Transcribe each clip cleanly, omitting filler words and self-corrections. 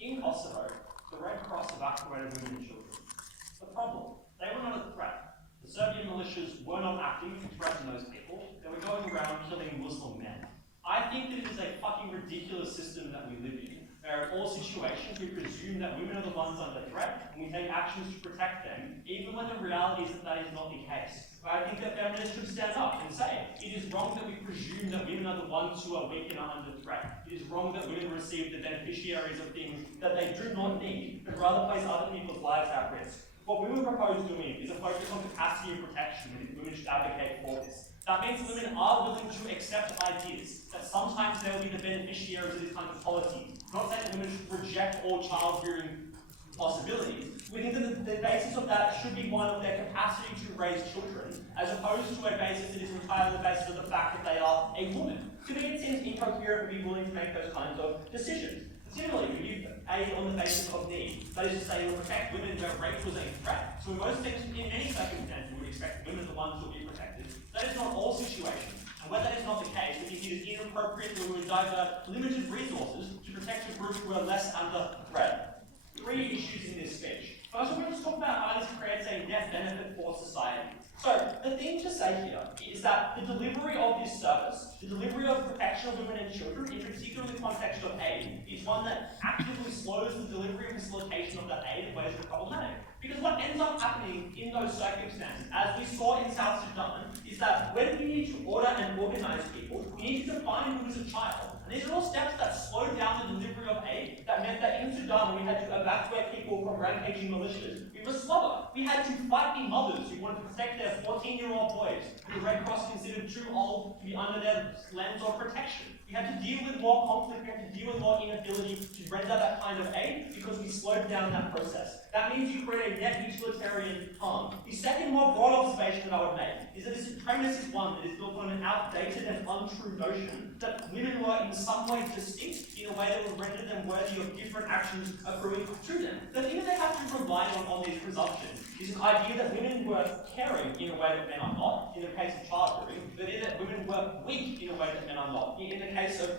In Kosovo, the Red Cross evacuated women and children. The problem, they were not a threat. The Serbian militias were not acting to threaten those people. They were going around killing Muslim men. I think that it is a fucking ridiculous system that we live in, where in all situations we presume that women are the ones under threat and we take actions to protect them, even when the reality is that that is not the case. But I think that feminists should stand up and say, it is wrong that we presume that women are the ones who are weak and are under threat. It is wrong that women receive the beneficiaries of things that they do not need, but rather place other people's lives at risk. What we would propose doing is a focus on capacity and protection, and women should advocate for this. That means women are willing to accept ideas, that sometimes they will be the beneficiaries of this kind of policy. Not saying that women should reject all child-rearing possibilities. We think that the basis of that should be one of their capacity to raise children, as opposed to a basis that is entirely the basis of the fact that they are a woman. To me, it seems incoherent to be willing to make those kinds of decisions. Similarly, we give aid on the basis of need. That is to say, we protect women where rape was a threat. So in most things, in any circumstance, we would expect women are the ones who will be protected. That is not all situations. And where that is not the case, we think it is inappropriate that we would divert limited resources to protect a group who are less under threat. 3 issues in this speech. First, we're going to talk about how this creates a net benefit for society. So, the thing to say here is that the delivery of this service, the delivery of protection of women and children, in particular in the context of aid, is one that actively slows the delivery and facilitation of that aid in ways that are problematic. Because what ends up happening in those circumstances, as we saw in South Sudan, is that when we need to order and organise people, we need to define who is a child. And these are all steps that slowed down the delivery of aid, that meant that in Sudan we had to evacuate people from rampaging militias. We were slower. We had to fight the mothers who wanted to protect their 14-year-old boys, who the Red Cross considered too old to be under their lens of protection. We had to deal with more conflict, we had to deal with more inability to render that kind of aid because we slowed down that process. That means you create a net utilitarian harm. The second more broad observation that I would make is that this premise is one that is built on an outdated and untrue notion that women were in some way distinct in a way that would render them worthy of different actions accruing to them. The thing that they have to rely on these presumptions is an idea that women were caring in a way that men are not, in the case of child rearing, but in that women were weak in a way that men are not, in the case of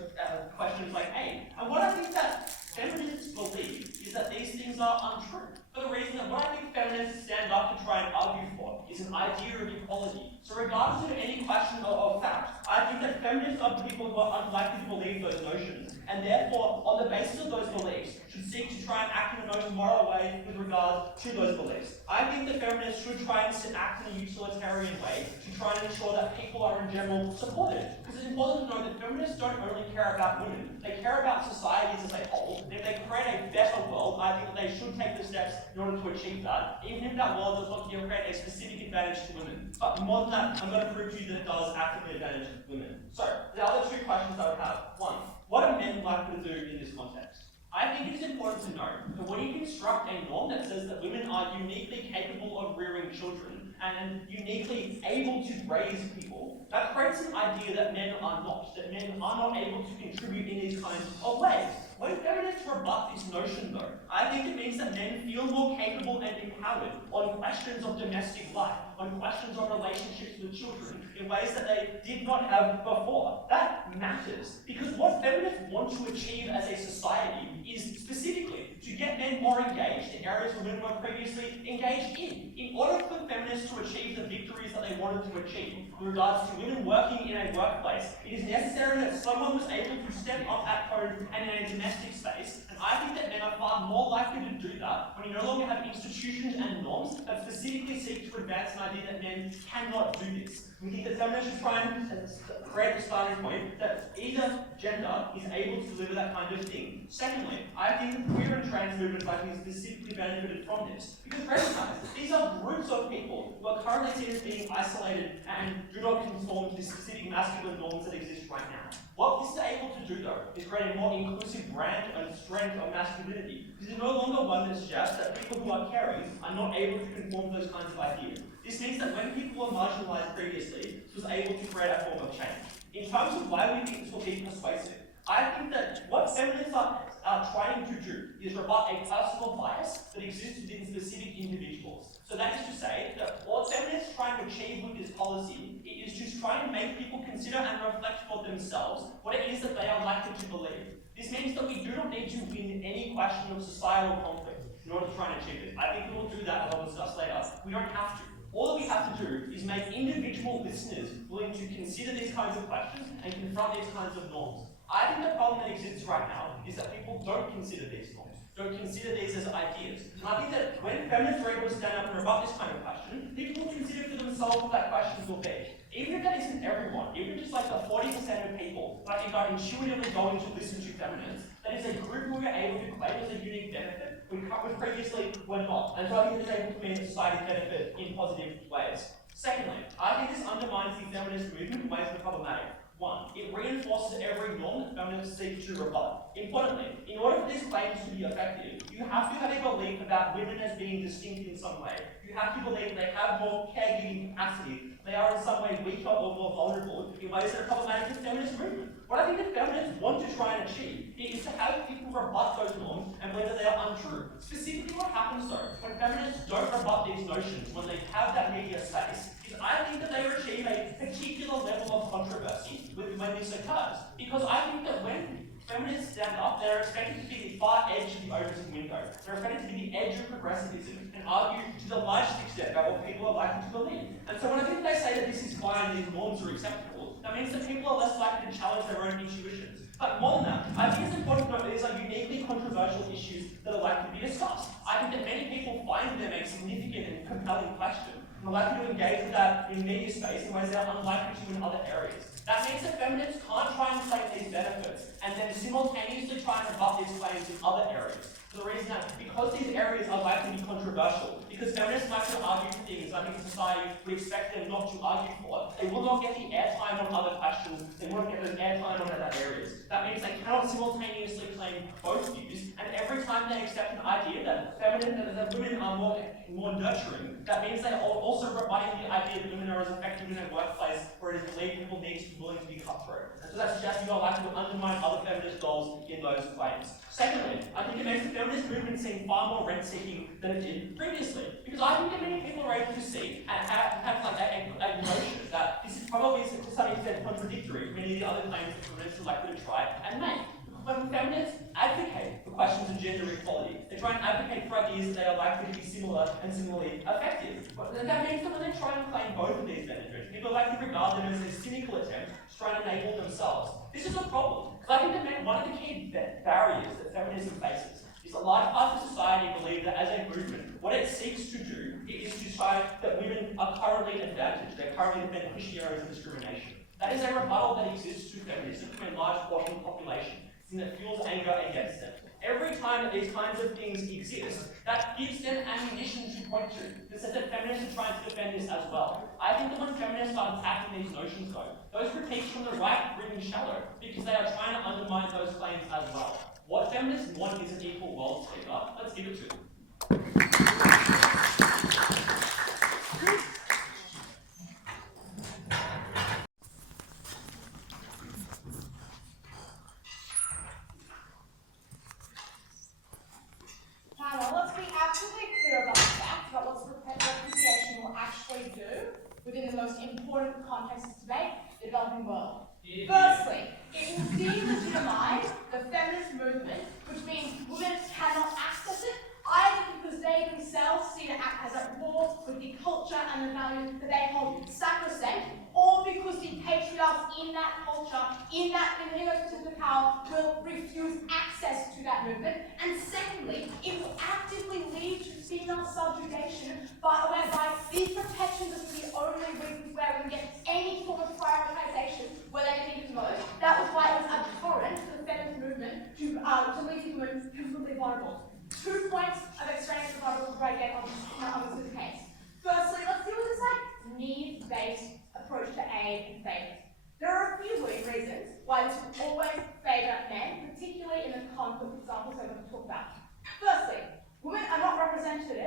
questions like aid. And what I think that feminists believe is that these things are untrue. For the reason that what I think feminists stand up to try and argue for is an idea of equality. So regardless of any question of fact, I think that feminists are people who are unlikely to believe those notions, and therefore, on the basis of those beliefs, should seek to try and act in the most moral way with regard to those beliefs. I think that feminists should try and act in a utilitarian way to try and ensure that people are in general supported. Because it's important to know that feminists don't only care about women, they care about societies as a whole. And if they create a better world, I think that they should take the steps in order to achieve that, even if that world does not create a specific advantage to women. But more than that, I'm going to prove to you that it does actively advantage women. So, the other two questions I would have. One, what are men likely to do in this context? I think it's important to know that when you construct a norm that says that women are uniquely capable of rearing children and uniquely able to raise people, that creates an idea that men are not, that men are not able to contribute in these kinds of ways. When feminists rebut this notion though, I think it means that men feel more capable and empowered on questions of domestic life, on questions of relationships with children, in ways that they did not have before. That matters, because what feminists want to achieve as a society is specifically to get men more engaged in areas where women were previously engaged in. In order for feminists to achieve the victories that they wanted to achieve in regards to women working in a workplace, it is necessary that someone was able to step up at home and in a domestic space, and I think that men are far more likely to do that when you no longer have institutions and norms that specifically seek to advance an idea that men cannot do this. We think that feminists should try and create the starting point that either gender is able to deliver that kind of thing. Secondly, I think the queer and trans movement I think specifically benefited from this. Because recognize that these are groups of people who are currently seen as being isolated and do not conform to the specific masculine norms that exist right now. What this is able to do, though, is create a more inclusive brand and strength of masculinity. This is no longer one that suggests that people who are caring are not able to conform to those kinds of ideas. This means that when people were marginalised previously, this was able to create a form of change. In terms of why we think this will be persuasive, I think that what feminists are trying to do is rebut a personal bias that exists within specific individuals. So that is to say that what feminists are trying to achieve with this policy is to try and make people consider and reflect for themselves what it is that they are likely to believe. This means that we do not need to win any question of societal conflict in order to try and achieve it. I think we will do that, as I'll discuss later. We don't have to. All that we have to do is make individual listeners willing to consider these kinds of questions and confront these kinds of norms. I think the problem that exists right now is that people don't consider these norms, don't consider these as ideas. And I think that when feminists are able to stand up and rebut this kind of question, people will consider for themselves what that question will be. Even if that isn't everyone, even if just like the 40% of people that I think are intuitively going to listen to feminists, that is a group who are able to claim as a unique benefit, which previously were not. And so I think it's able to mean that society benefit in positive ways. Secondly, I think this undermines the feminist movement in ways that are problematic. One, it reinforces every norm that feminists seek to rebut. Importantly, in order for these claims to be effective, you have to have a belief about women as being distinct in some way. You have to believe they have more caregiving capacity, they are in some way weaker or more vulnerable in ways that are problematic to the feminist movement. What I think that feminists want to try and achieve is to have people rebut those norms and believe that they are untrue. Specifically what happens though, when feminists don't rebut these notions, when they have that media space, is I think that they achieve a particular level of controversy when this occurs. Because I think that when feminists stand up, they're expected to be the far edge of the open window. They're expected to be the edge of progressivism and argue to the largest extent about what people are likely to believe. And so when I think they say that this is fine, these norms are acceptable, that means that people are less likely to challenge their own intuitions. But more than that, I think it's important to note that these are uniquely controversial issues that are likely to be discussed. I think that many people find them a significant and compelling question, and are likely to engage with that in media space in ways they are unlikely to in other areas. That means that feminists can't try and claim these benefits and then simultaneously try and rebut these claims in other areas. For the reason that because these areas are likely to be controversial, because feminists like to argue for things I think society would expect them not to argue for, they will not get the airtime on other questions, they won't get the airtime on other areas. That means they cannot simultaneously claim both views, and every time they accept an idea that that women are more nurturing, that means they are also rebutting the idea that women are as effective in a workplace where it is believed people need to be willing to be cutthroat. And so that suggests you are likely to undermine other feminist goals in those claims. Secondly, I think it makes the feminist movement seem far more rent-seeking than it did previously. Because I think that many people are able to see and have like a notion that this is probably to some extent contradictory to many of the other claims that feminists are likely to try and make. When feminists advocate for questions of gender equality, they try and advocate for ideas that they are likely to be similar and similarly effective. But that means that when they try and claim both of these benefits, people like to regard them as a cynical attempt to try and enable themselves. This is a problem, because I think that one of the key barriers that feminism faces is a large part of society believe that as a movement, what it seeks to do is to show that women are currently advantaged, they're currently the beneficiaries of discrimination. That is a rebuttal that exists to feminism from a large portion of the population, and that fuels anger against them. Every time that these kinds of things exist, that gives them ammunition to point to. That says that feminists are trying to defend this as well. I think that when feminists are attacking these notions though, those critiques from the right ring shallow, because they are trying to undermine those claims as well. What feminists want is an equal world speaker. Let's give it to them. Within the most important context of debate, the developing world. Firstly, it will delegitimize the feminist movement, which means women cannot access it, either because they themselves see it as at war with the culture and the values that they hold sacrosanct, or because the patriarchs in that culture, in those positions of power, will refuse access to that movement. And secondly, it will actively lead to female subjugation, whereby these protections are the only reasons where we can get any form of prioritization where they need it most. That was why it was abhorrent to the feminist movement to leave women completely vulnerable. 2 points of extraneous rebuttal before I get on this case. Firstly, let's deal with this needs-based approach to aid and favours. There are a few reasons why this would always favour men, particularly in the conflict examples I'm going to talk about. Firstly, women are not represented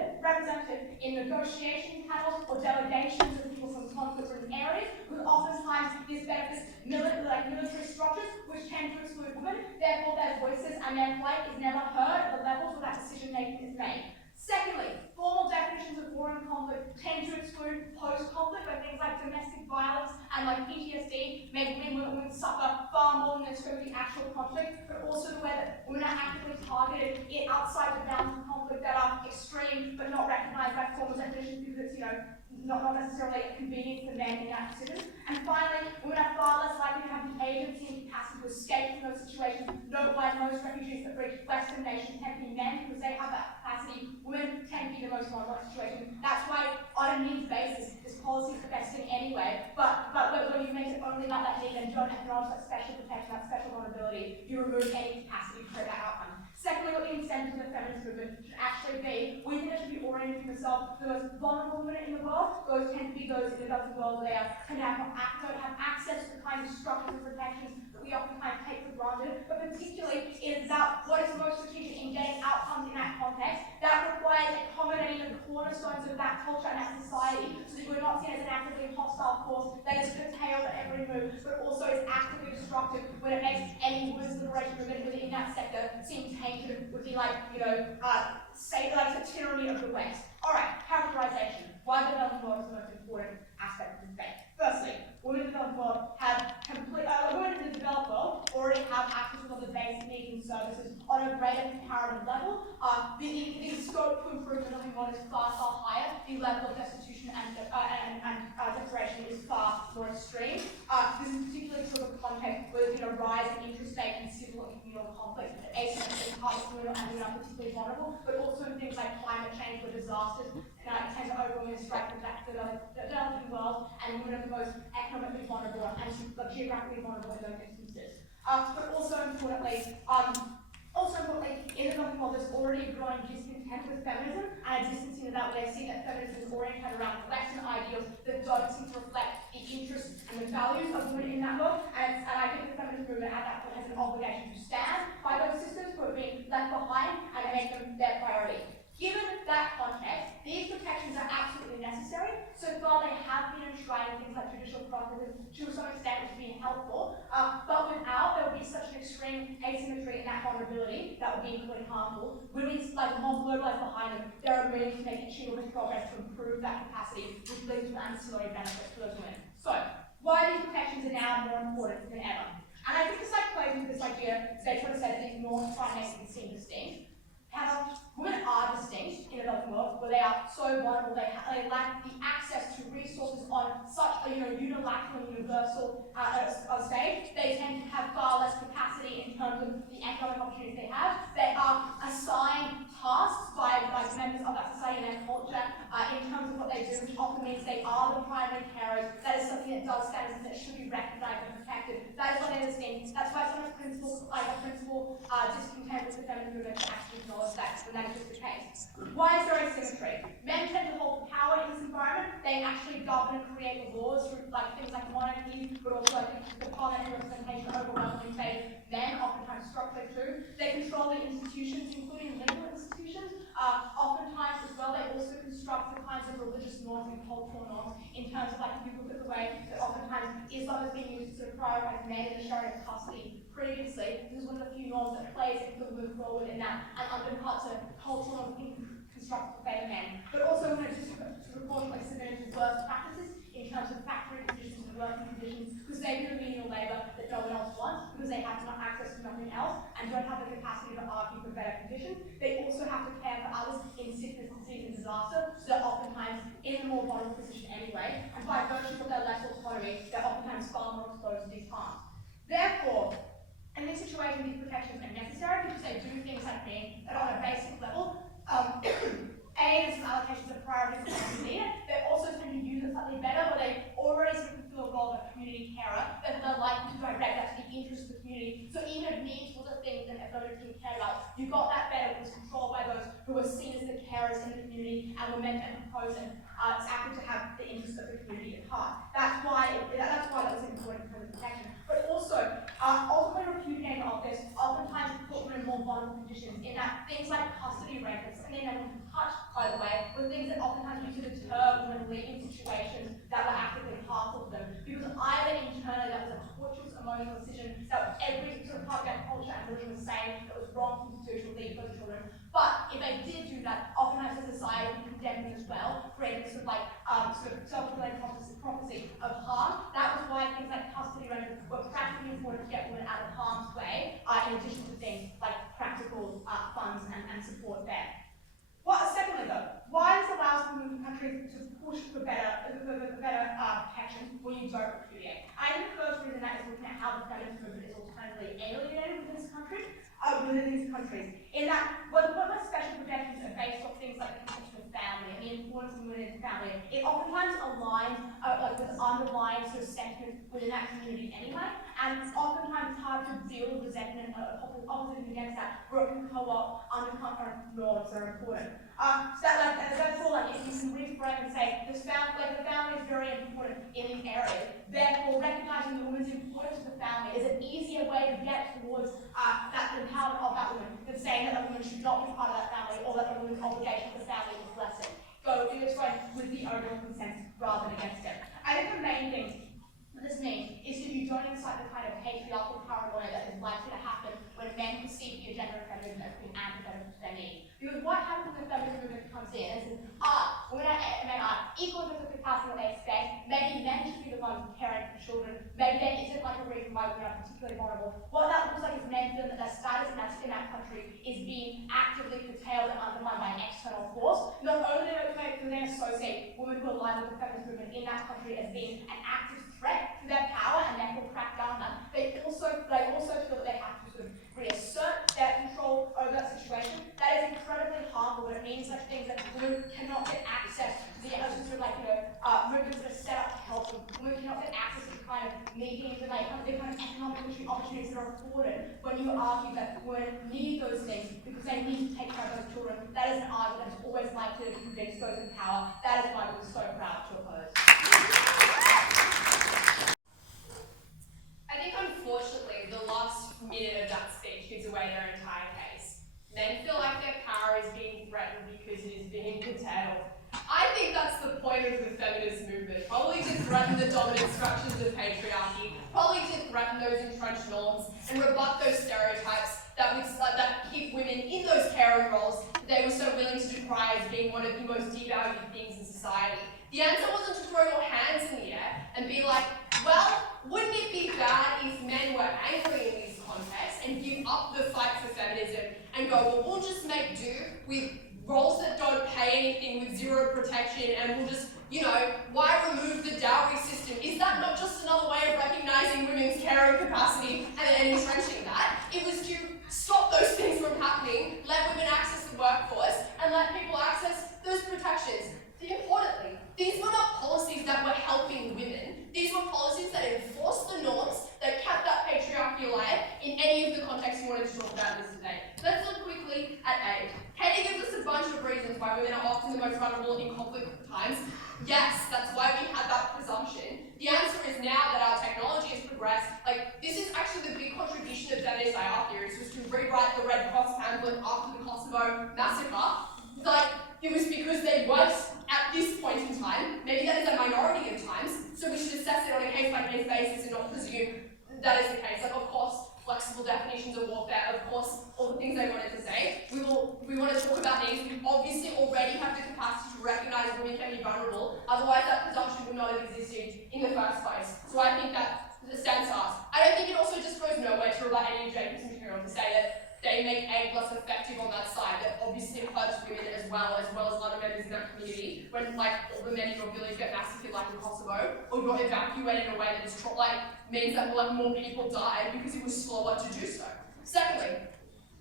in negotiation panels or delegations of people from conflict-ridden areas, because oftentimes this benefits military structures which tend to exclude women. Therefore, their voices and their plight is never heard at the levels where that decision-making is made. Secondly, formal definitions of war and conflict tend to exclude post-conflict, where things like domestic violence and like PTSD make women suffer far more than the scope of the actual conflict, but also the way that women are actively targeted targeted outside the bounds of conflict that are extreme but not recognised by formal definitions because it's, not necessarily convenient for men in that decision. And finally, women are far less likely to have the agency and capacity to escape from those situations. Note why most refugees that reach Western nations tend to be men because they have that capacity. Women tend to be the most vulnerable situation. That's why, on a needs basis, this policy is the best thing anyway. But when you make it only about that need and don't acknowledge that special protection, that special vulnerability, you remove any capacity to create that outcome. Secondly, what the incentive of the feminist movement should actually be, we think it should be oriented to yourself. The most vulnerable women in the world, those tend to be those in the developing world where they don't have access to the kind of structures and protections that we oftentimes take for granted, but particularly is about what is most strategic in getting outcomes in that context. That requires accommodating the cornerstones of that culture and that society, so that we're not seen as an actively hostile force that is curtailed at every move, but also is actively destructive when it makes any women's liberation movement within that sector seem tainted with the say the tyranny of the West. Alright, characterization. Why the developing world is the most important aspect of this debate. Firstly, women in the developing world women in the developed world already have access to the basic needs and services on a greater comparative level. The scope to improve the developing world is far higher. The level of destitution and desperation is far more extreme. This is particularly true of context with rising interstate and civil and communal conflict. Asymmetric parts of women and women are particularly vulnerable, but also in things like climate change or disasters tend to overwhelmingly strike the developing world, and women are the most economically vulnerable and geographically vulnerable in those instances. But also importantly, in the developing world, there's already a growing discontent with feminism and a distancing of that where they see that feminism is oriented around Western ideals that don't seem to reflect the interests and the values of women in that world. And I think the feminist movement at that point has an obligation to stand by those systems who are being left behind and make them their priority. Given that context, these protections are absolutely necessary. So far, they have been enshrined in things like judicial processes to some extent, which has been helpful. But without, there would be such an extreme asymmetry in that vulnerability that would be equally harmful. When we more globalize behind them, there are means to make achievable progress to improve that capacity, which leads to ancillary benefits for those women. So, why these protections are now more important than ever? And I think this plays into this idea, they sort of said that these norms try and make them seem distinct. However, women are distinct in the developing world, where they are so vulnerable, they lack the access to resources on such a unilateral and universal stage. They tend to have far less capacity in terms of the economic opportunities they have. They are assigned tasks by members of that society and their culture in terms of what they do, which often means they are the primary carers. That is something that does stand as that should be recognised and protected. That is what they're distinct. That's why some of the principal discontent with the feminist movement to actually acknowledge that, when that is just the case. Why is there asymmetry? Men tend to hold power in this environment. They actually govern and create the laws through things like monarchies, but also the parliamentary representation overwhelmingly favors men, oftentimes structurally too. They control the institutions, including legal institutions. Oftentimes as well, they also construct the kinds of religious norms and cultural norms in terms of if you look at the way that oftentimes Islam has been used to prioritize men in the Sharia custody previously. This is one of the few norms that plays into the move forward in that and undercuts a cultural construct for favor men. But also when it's disproportionately submitted to worse practices in terms of factory conditions and working conditions, because they do menial labour that no one else wants, because they have not access to nothing else and don't have the capacity to argue for better conditions. They also have to care for others in sickness, disease and disaster, so they're oftentimes in a more vulnerable position anyway, and by virtue of their less autonomy, they're oftentimes far more exposed to these harms. Therefore, in this situation, these protections are necessary because they do things like mean that on a basic level, there's some allocations of priorities that need it. They also tend to use it slightly better, where they already sort of fulfill a role of a community carer, that they're likely to direct that to the interests of the community. So even if means were the things that affirmative can care about, you got that better when it was controlled by those who were seen as the carers in the community and were meant to propose and acted to have the interests of the community at heart. That's why that was important for the protection. But also, ultimately repudiating of this oftentimes put women in more vulnerable conditions in that things like custody rapists, and then everyone can touch, by the way, were things that oftentimes used to deter women leaving situations that were actively harmful to them. Because either internally that was a torturous emotional decision that every sort of part of their culture and religion was saying that was wrong for them to leave those children, But if they did do that, oftentimes the society would condemn them as well for any sort of self-related prophecy of harm. That was why things like custody arrangements were practically important to get women out of harm's way, in addition to things like practical funds and support there. Secondly though, why does it allow women in countries to push for better protection when you don't repudiate? I think the first reason that is looking at how the feminist movement is alternatively alienated within these countries, in that when special protections are based off things like the conception of family and the influence of women in family, it oftentimes aligns with underlying sort of sentiment within that community anyway, and it's oftentimes hard to deal with resentment opposition against that, where it can co-opt undercurrent norms that are important. Therefore, if you can reframe and say the family is very important in these areas, therefore recognizing the woman's importance to the family is an easier way to get towards that empowerment of that woman than saying that a woman should not be part of that family or that a woman's obligation to the family is lessened. Go in this way with the overall consent rather than against it. I think the main thing this means is that you don't incite the kind of patriarchal paranoia that is likely to happen when men perceive the agenda of feminism as being antithetical to their needs. Because what happens when the feminist movement comes in and says, women are equal to the capacity that they expect, maybe men should be the ones caring for children, maybe there isn't like a reason why women are particularly vulnerable. What that looks like is men feel that their status in that country is being actively curtailed and undermined by an external force. Not only do they associate women who align with the feminist movement in that country as being an active threat to their power and therefore crack down on them, they also feel that they have to sort of reassert their control over that situation. That is incredibly harmful when it means such things that women cannot get access to the movements that are set up to help them. Women cannot get access to kind of meetings and the kind of economic opportunities that are afforded when you argue that women need those things because they need to take care of those children. That is an argument that is always likely to convince those in power. That is why we're so proud to oppose. I think unfortunately the last minute of that speech gives away their entire case. Men feel like their power is being threatened because it is being curtailed. I think that's the point of the feminist movement, probably to threaten the dominant structures of patriarchy, probably to threaten those entrenched norms and rebut those stereotypes that keep women in those caring roles that they were so willing to decry as being one of the most devalued things in society. The answer wasn't to throw your hands in the air and be like, well, wouldn't it be bad if men were angry in these contexts and give up the fight for feminism and go, well, we'll just make do with roles that don't pay anything with zero protection and we'll just, why remove the dowry system? Is that not just another way of recognizing women's caring capacity and then entrenching that? It was to stop those things from happening, let women access the workforce and let people access those protections. Importantly, these were not policies that were helping women. These were policies that enforced the norms that kept that patriarchy alive in any of the contexts you wanted to talk about this today. Let's look quickly at aid. Katy gives us a bunch of reasons why women are often the most vulnerable in conflict times. Yes, that's why we had that presumption. The answer is now that our technology has progressed, this is actually the big contribution of feminist IR theories was to rewrite the Red Cross pamphlet after the Kosovo massacre. It was because they weren't at this point in time. Maybe that is a minority of times, so we should assess it on a case-by-case basis and not presume that is the case. Of course, flexible definitions of warfare, of course, all the things I wanted to say. We want to talk about these. We obviously already have the capacity to recognize women can be vulnerable, otherwise that presumption would not have existed in the first place. So I think that stands fast. I don't think it also just goes nowhere to rebut any of Jacob's material to say that they make aid less effective on that side. That obviously hurts women as well as other members in that community. When all the men in your village get massacred like in Kosovo, or you're evacuated in a way that is means that more people die because it was slower to do so. Secondly,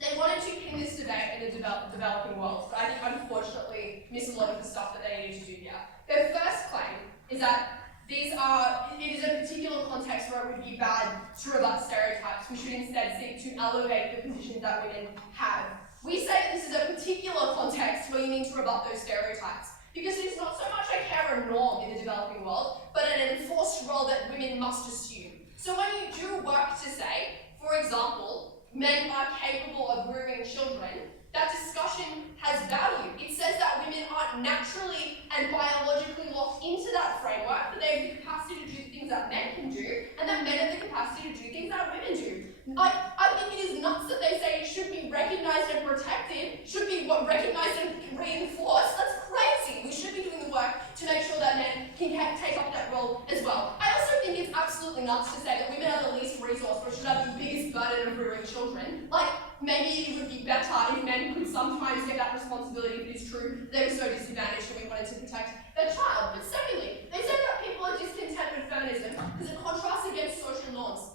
they wanted to pin this debate in the developing world, but I think unfortunately miss a lot of the stuff that they need to do here. Their first claim is that it is a particular context where it would be bad to rebut stereotypes. We should instead seek to elevate the positions that women have. We say that this is a particular context where you need to rebut those stereotypes, because it's not so much a carer norm in the developing world, but an enforced role that women must assume. So when you do work to say, for example, men are capable of rearing children, that discussion has value. It says that women aren't naturally and biologically locked into that framework, that they have the capacity to do things that men can do, and that men have the capacity to do things that women do. I think it is nuts that they say it should be recognized recognized and protected should be what recognized and reinforced. That's crazy. We should be doing the work to make sure that men can take up that role as well. I also think it's absolutely nuts to say that women are the least resourced but should have the biggest burden of rearing children. Like, maybe it would be better if men could sometimes get that responsibility if it is true they were so disadvantaged and we wanted to protect their child. But secondly, they say that people are discontent with feminism because it contrasts against social norms.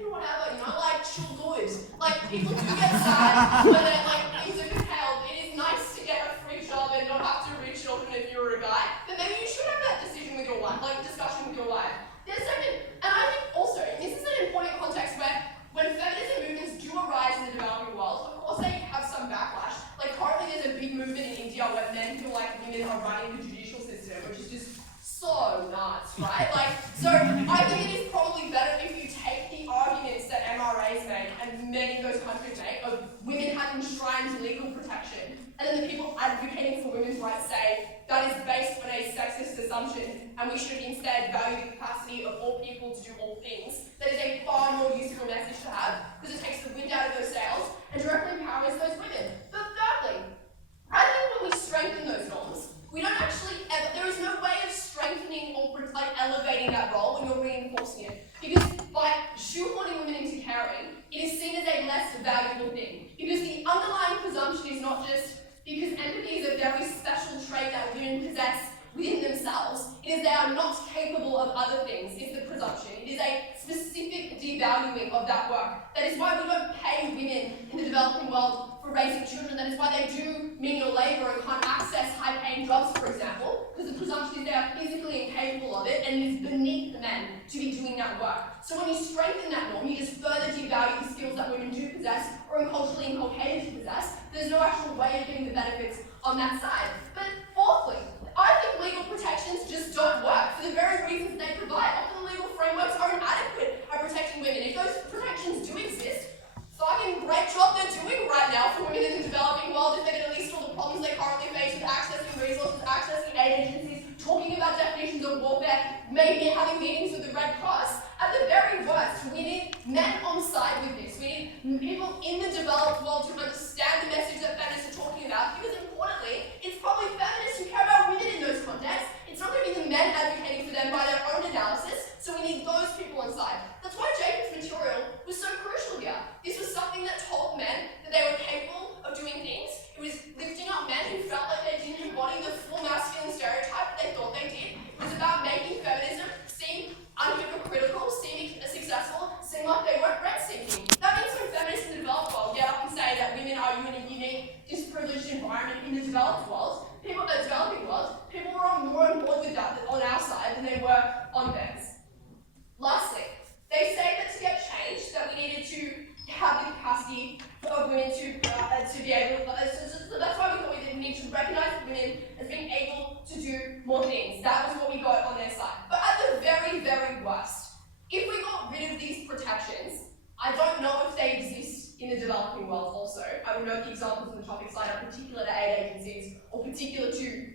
Whatever, you know, like, chill good. Like, people do get sad when they're, like, things are curtailed. It is nice to get a free job and not have to rear children if you're a guy, but maybe you should have that decision with your wife, like, discussion with your wife. There's second, and I think also, this is an important context where when feminism movements do arise in the developing world, of course they have some backlash. Like, currently there's a big movement in India where men feel like women are running the judicial system, which is just so nuts, right? Like, so I think it is probably better if you take the arguments that MRAs make and many of those countries make of women having enshrined legal protection, and then the people advocating for women's rights say that is based on a sexist assumption and we should instead value the capacity of all people to do all things. That is a far more useful message to have because it takes the wind out of those sails and directly empowers those women. But thirdly, I think when we strengthen those norms, we don't actually ever, there is no way of strengthening or like elevating that role when you're reinforcing it. Because by shoehorning women into caring, it is seen as a less valuable thing. Because the underlying presumption is not just because empathy is a very special trait that women possess within themselves, it is they are not capable of other things, is the presumption. It is a specific devaluing of that work. That is why we don't pay women in the developing world for raising children. That is why they do menial labour and can't access high-paying jobs, for example, because the presumption is they are physically incapable of it and it is beneath the men to be doing that work. So when you strengthen that norm, you just further devalue the skills that women do possess or are culturally inculcated to possess. There's no actual way of getting the benefits on that side. But fourthly, I think legal protections just don't work for the very reasons they provide. Often the legal frameworks are inadequate at protecting women. If those protections do exist, fucking great job they're doing right now for women in the developing world if they're going to list all the problems they currently face with accessing resources, accessing aid agencies, talking about definitions of warfare, maybe having meetings with the Red Cross. At the very worst, we need men on side with this. We need people in the developed world to understand the message that feminists are talking about, because importantly, it's probably feminists who care about women in those contexts. It's not going to be the men advocating for them by their own analysis, so we need those people on side. That's why Jacob's material was so crucial here. This was something that told men that they were capable of doing things. It was lifting up men who felt like they didn't embody the full masculine stereotype that they thought they did. It was about making feminism seem unhypocritical, seem successful, seem like they weren't rent-seeking. That means when feminists in the developed world get up and say that women are in a unique, disprivileged environment in the developed world, developing world, people were more on board with that on our side than they were on theirs. Lastly, they say that to get change, that we needed to have the capacity of women to be able, so that's why we thought we need to recognise women as being able to do more things. That was what we got on their side. But at the very, very worst, if we got rid of these protections, I don't know if they exist in the developing world also. I would note the examples on the topic slide are particular to aid agencies or particular to,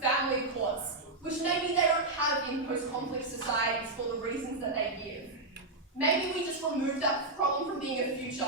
family courts, which maybe they don't have in post-conflict societies for the reasons that they give. Maybe we just remove that problem from being a future,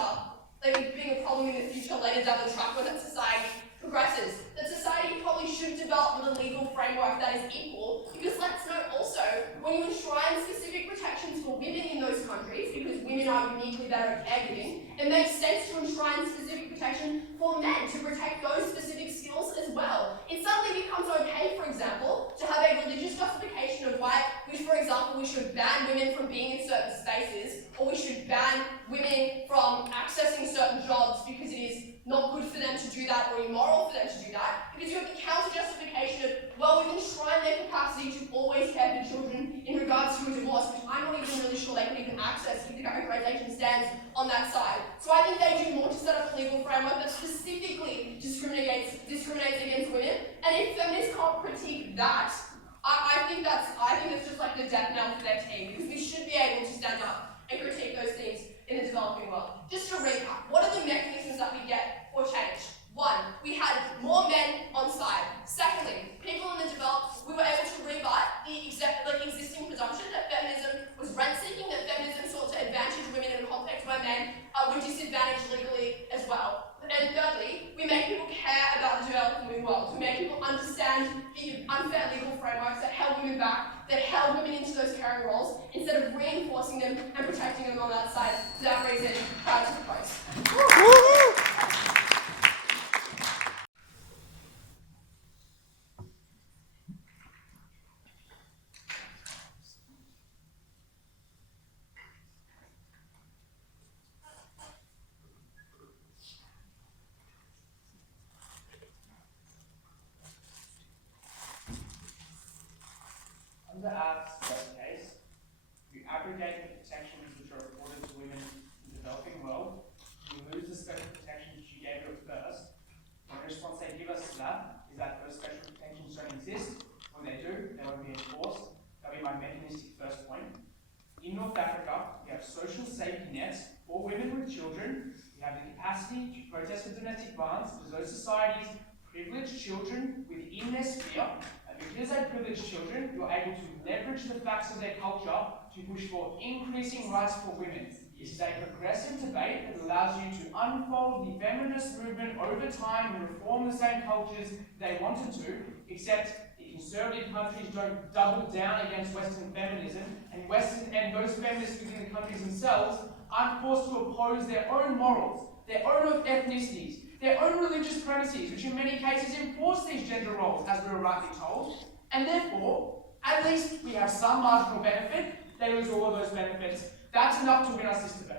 like being a problem in the future later down the track when that society progresses. That society probably should develop with a legal framework that is equal, because let's note also, when you enshrine specific protections for women in those countries, because women are uniquely better at caregiving, it makes sense to enshrine specific protection for men to protect those specific skills as well. It suddenly becomes okay, for example, to have a religious justification of why, for example, we should ban women from being in certain spaces, or we should ban women from accessing certain jobs because it is not good for them to do that or immoral for them to do that, because you have the counter justification of, well, we've enshrined their capacity to always care for children in regards to a divorce, which I'm not even really sure they can even access if the characterization stands on that side. So I think they do more to set up a legal framework that specifically discriminates against women, and if feminists can't critique that, I think that's just like the death knell for their team, because we should be able to stand up and critique those things in the developing world. Just to recap, what are the mechanisms that we get for change? One, we had more men on side. Secondly, people in the developed, we were able to rebut the existing presumption that feminism was rent-seeking, that feminism sought to advantage women in a context where men were disadvantaged legally as well. Under Arth's first case, you aggregate the protections which are afforded to women in the developing world, you lose the special protections which you gave to it first. And the response they give us to that is that those special protections don't exist. When they do, they won't be enforced. That'll be my mechanistic first point. In North Africa, we have social safety nets for women with children. We have the capacity to protest for domestic violence because those societies privilege children within their sphere. And because they privilege children, you're able to leverage the facts of their culture to push for increasing rights for women. This is a progressive debate that allows you to unfold the feminist movement over time and reform the same cultures they wanted to, except the conservative countries don't double down against Western feminism, and those feminists within the countries themselves aren't forced to oppose their own morals, their own ethnicities, their own religious premises, which in many cases enforce these gender roles, as we were rightly told. And therefore, at least we have some marginal benefit. They lose all of those benefits. That's enough to win us this debate.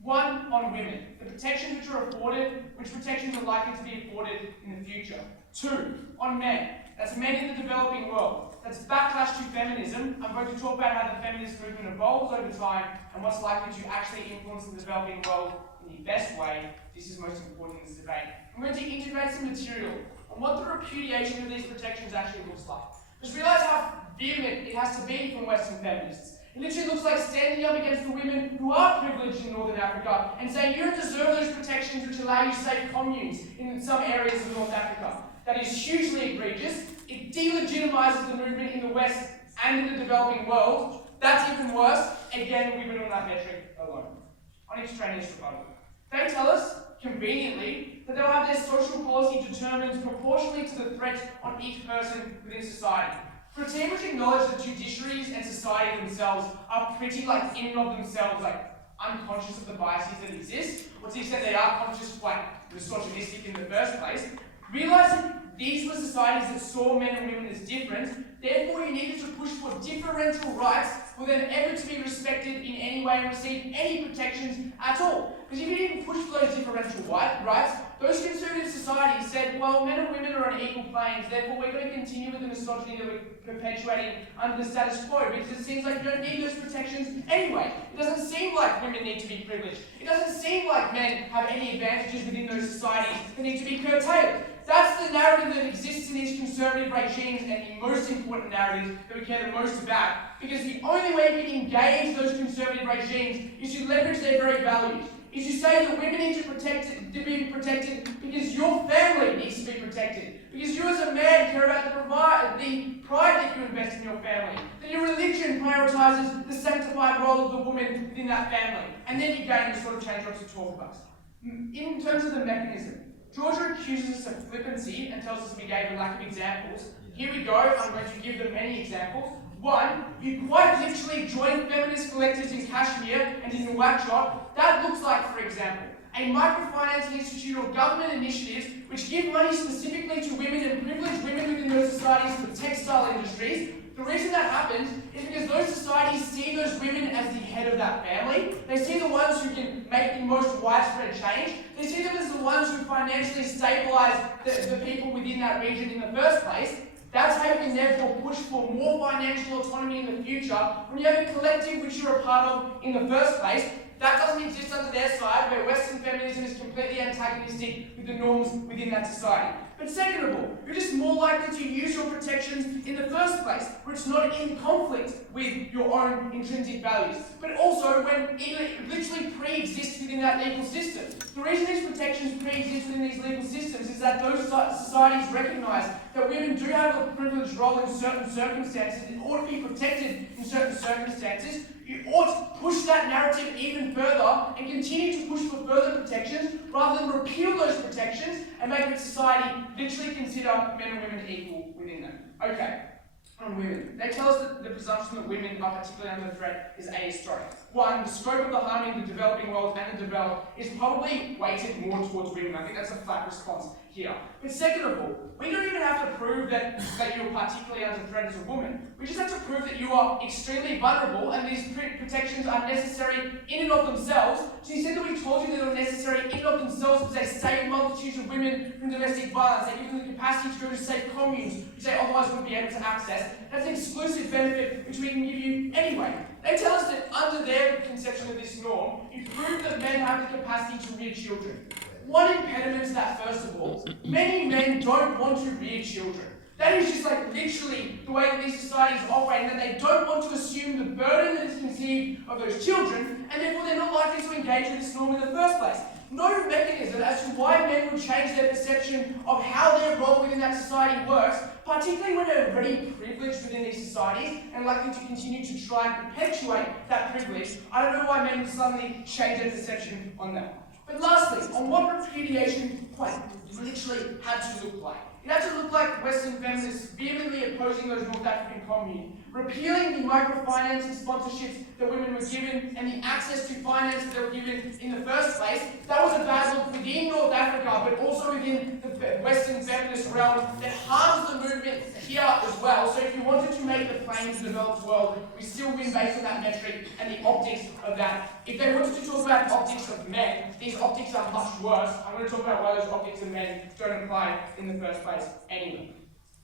One, on women. The protections which are afforded, which protections are likely to be afforded in the future. Two, on men. That's men in the developing world. That's backlash to feminism. I'm going to talk about how the feminist movement evolves over time and what's likely to actually influence the developing world in the best way. This is most important in this debate. I'm going to integrate some material on what the repudiation of these protections actually looks like. Just realise how vehement it has to be from Western feminists. It literally looks like standing up against the women who are privileged in Northern Africa and saying you don't deserve those protections which allow you safe communes in some areas of North Africa. That is hugely egregious. It delegitimises the movement in the West and in the developing world. That's even worse. Again, women on that metric alone. On extraneous rebuttal. They tell us, conveniently, that they'll have their social policy determined proportionally to the threat on each person within society. For a team which acknowledge that judiciaries and society themselves are pretty in and of themselves unconscious of the biases that exist, or to the extent they are conscious, quite misogynistic in the first place, realise that these were societies that saw men and women as different, therefore you needed to push for differential rights for them ever to be respected in any way and receive any protections at all. Because if you didn't push for those differential rights, those conservative societies said, well, men and women are on equal planes, therefore we're going to continue with the misogyny that we're perpetuating under the status quo, because it seems like you don't need those protections anyway. It doesn't seem like women need to be privileged. It doesn't seem like men have any advantages within those societies that need to be curtailed. That's the narrative that exists in these conservative regimes, and the most important narrative that we care the most about, because the only way you can engage those conservative regimes is to leverage their very values. Is to say that women need to be protected because your family needs to be protected. Because you as a man care about the pride that you invest in your family. That your religion prioritises the sanctified role of the woman within that family. And then you gain the sort of change to talk about. In terms of the mechanism, Georgia accuses us of flippancy and tells us we gave a lack of examples. Here we go, I'm going to give them many examples. One, you quite literally joined feminist collectives in Kashmir and in Nouakchott. That looks like, for example, a microfinance institute or government initiatives which give money specifically to women and privilege women within those societies for textile industries. The reason that happens is because those societies see those women as the head of that family. They see the ones who can make the most widespread change. They see them as the ones who financially stabilise the people within that region in the first place. That's how you can therefore push for more financial autonomy in the future when you have a collective which you're a part of in the first place. That doesn't exist under their side, where Western feminism is completely antagonistic with the norms within that society. But second of all, you're just more likely to use your protections in the first place, where it's not in conflict with your own intrinsic values, but also when it literally pre-exists within that legal system. The reason these protections pre-exist within these legal systems is that those societies recognise that women do have a privileged role in certain circumstances and ought to be protected in certain circumstances. You ought to push that narrative even further and continue to push for further protections rather than repeal those protections and make society literally consider men and women equal within them. Okay, on women. They tell us that the presumption that women are particularly under threat is ahistoric. One, the scope of the harm in the developing world and the developed is probably weighted more towards women. I think that's a flat response here. But second of all, we don't even have to prove that you're particularly under threat as a woman. We just have to prove that you are extremely vulnerable and these protections are necessary in and of themselves. So you said that we told you that they were necessary in and of themselves because they save multitudes of women from domestic violence. They give them the capacity to go to safe communes, which they otherwise wouldn't be able to access. that's an exclusive benefit which we can give you anyway. They tell us that under their conception of this norm, you prove that men have the capacity to rear children. One impediment to that, first of all, many men don't want to rear children. That is just like literally the way that these societies operate, and that they don't want to assume the burden that is conceived of those children, and therefore they're not likely to engage with this norm in the first place. No mechanism as to why men would change their perception of how their role within that society works, particularly when they're already privileged within these societies and likely to continue to try and perpetuate that privilege. I don't know why men would suddenly change their perception on that. But lastly, on what repudiation quite literally had to look like. It had to look like Western feminists vehemently opposing those North African communes, repealing the microfinancing sponsorships that women were given and the access to finance that they were given in the first place. That was a battle within North Africa, but also within the Western feminist realm that harms the movement here as well. So if you wanted to make the claim to the developed world, we still win based on that metric and the optics of that. If they wanted to talk about optics of men, these optics are much worse. I'm going to talk about why those optics of men don't apply in the first place anyway.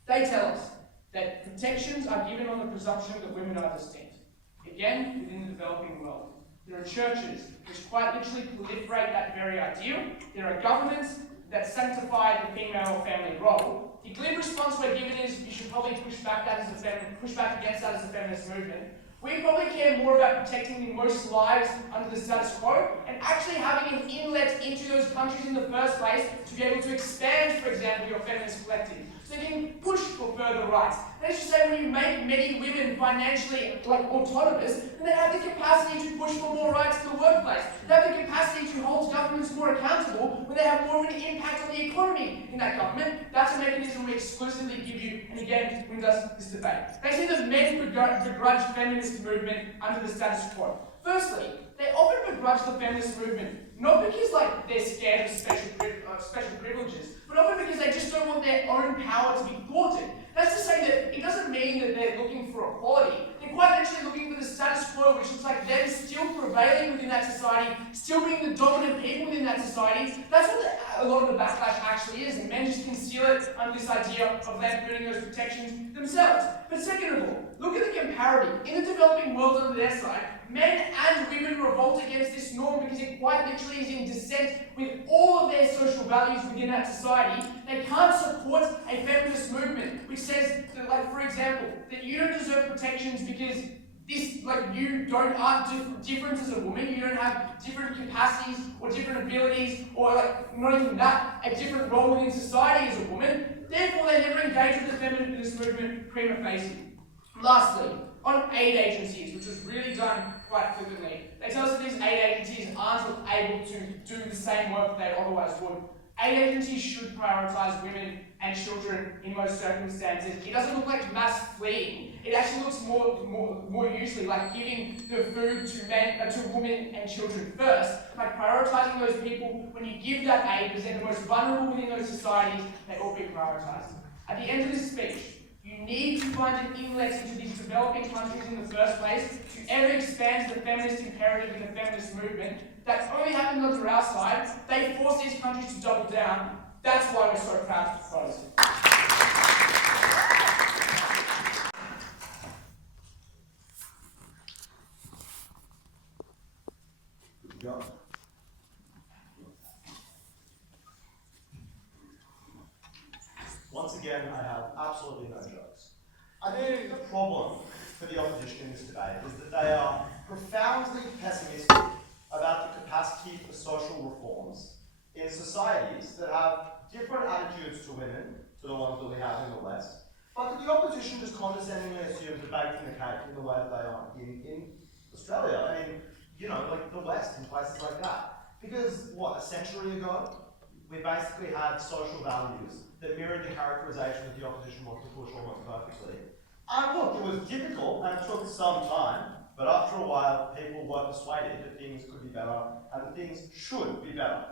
They tell us that protections are given on the presumption that women are distinct. Again, within the developing world. There are churches which quite literally proliferate that very ideal. There are governments that sanctify the female family role. The glib response we're given is you should probably push back against that as a feminist movement. We probably care more about protecting the most lives under the status quo and actually having an inlet into those countries in the first place to be able to expand, for example, your feminist collective. So they can push for further rights. Let's just say when you make many women financially autonomous, then they have the capacity to push for more rights in the workplace. They have the capacity to hold governments more accountable when they have more of an impact on the economy in that government. That's a mechanism we exclusively give you, and again, wins us this debate. They say that men begrudge feminist movement under the status quo. Firstly, they often begrudge the feminist movement, not because they're scared of special privileges, but often because they just don't want their own power to be thwarted. That's to say that it doesn't mean that they're looking for equality. They're quite literally looking for the status quo, which looks like them still prevailing within that society, still being the dominant people within that society. That's what a lot of the backlash actually is, and men just conceal it under this idea of them putting those protections themselves. But second of all, look at the comparative. In the developing world on their side, men and women revolt against this norm because it quite literally is in dissent with all of their social values within that society. They can't support a feminist movement which says that, for example, that you don't deserve protections because you aren't different as a woman, you don't have different capacities or different abilities, or not even that, a different role within society as a woman. Therefore, they never engage with the feminist movement prima facie. Lastly, on aid agencies, which was really done quite flippantly, they tell us that these aid agencies aren't able to do the same work they otherwise would. Aid agencies should prioritise women and children in most circumstances. It doesn't look like mass fleeing. It actually looks more usually like giving the food to women and children first, like prioritising those people. When you give that aid, because they're the most vulnerable within those societies, they ought to be prioritised. At the end of this speech, you need to find an inlet into these developing countries in the first place to ever expand the feminist imperative in the feminist movement. That only happens under our side. They force these countries to double down. That's why we're so proud to propose. Good job. Once again, I have absolutely no jokes. I think the problem for the opposition in this debate is that they are profoundly pessimistic about the capacity for social reforms in societies that have different attitudes to women to the ones that we have in the West, but that the opposition just condescendingly assumes the baking the cake in the way that they are in Australia. I mean, the West and places like that. Because, a century ago, we basically had social values that mirrored the characterization that the opposition wants to push almost perfectly. And look, it was difficult and it took some time, but after a while, people were persuaded that things could be better and that things should be better.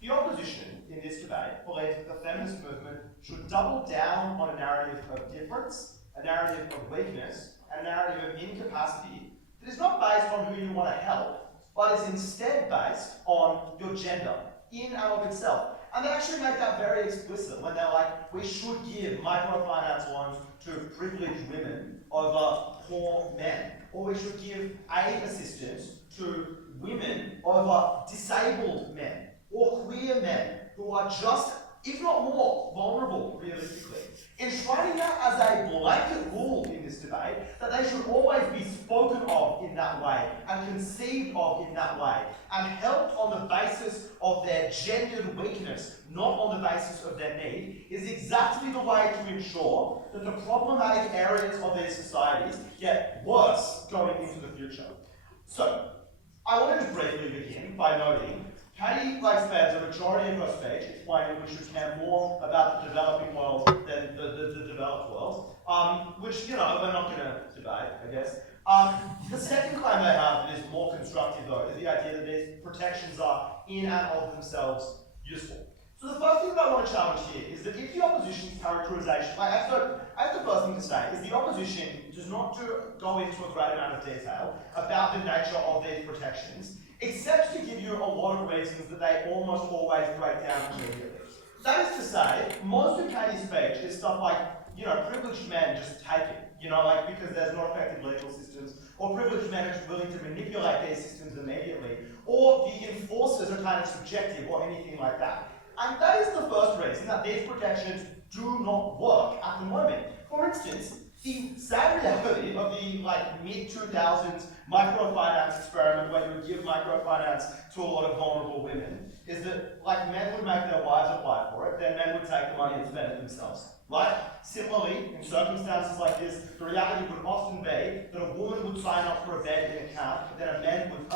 The opposition in this debate believes that the feminist movement should double down on a narrative of difference, a narrative of weakness, a narrative of incapacity that is not based on who you want to help, but is instead based on your gender in and of itself. And they actually make that very explicit when they're like, we should give microfinance loans to privileged women over poor men. Or we should give aid assistance to women over disabled men or queer men who are just, if not more, vulnerable, realistically. Enshrining that as a blanket rule in this debate, that they should always be spoken of in that way and conceived of in that way, and helped on the basis of their gendered weakness, not on the basis of their need, is exactly the way to ensure that the problematic areas of these societies get worse going into the future. So, I wanted to briefly begin by noting Katy spends the majority of her speech explaining we should care more about the developing world than the developed world, which, we're not going to debate, I guess. The second claim they have that is more constructive, though, is the idea that these protections are in and of themselves useful. So the first thing that I want to challenge here is that if the opposition's characterisation, I have the first thing to say, is the opposition does not go into a great amount of detail about the nature of these protections, except to give you a lot of reasons that they almost always break down immediately. That is to say, most of Katy's speech is stuff like, privileged men just take it, because there's not effective legal systems, or privileged men are just willing to manipulate these systems immediately, or the enforcers are kind of subjective, or anything like that. And that is the first reason that these protections do not work at the moment. For instance, the sad reality of the mid-2000s microfinance experiment where you would give microfinance to a lot of vulnerable women is that men would make their wives apply for it, then men would take the money and spend it themselves, right? Similarly, in circumstances like this, the reality would often be that a woman would sign up for a bed in a camp, but then a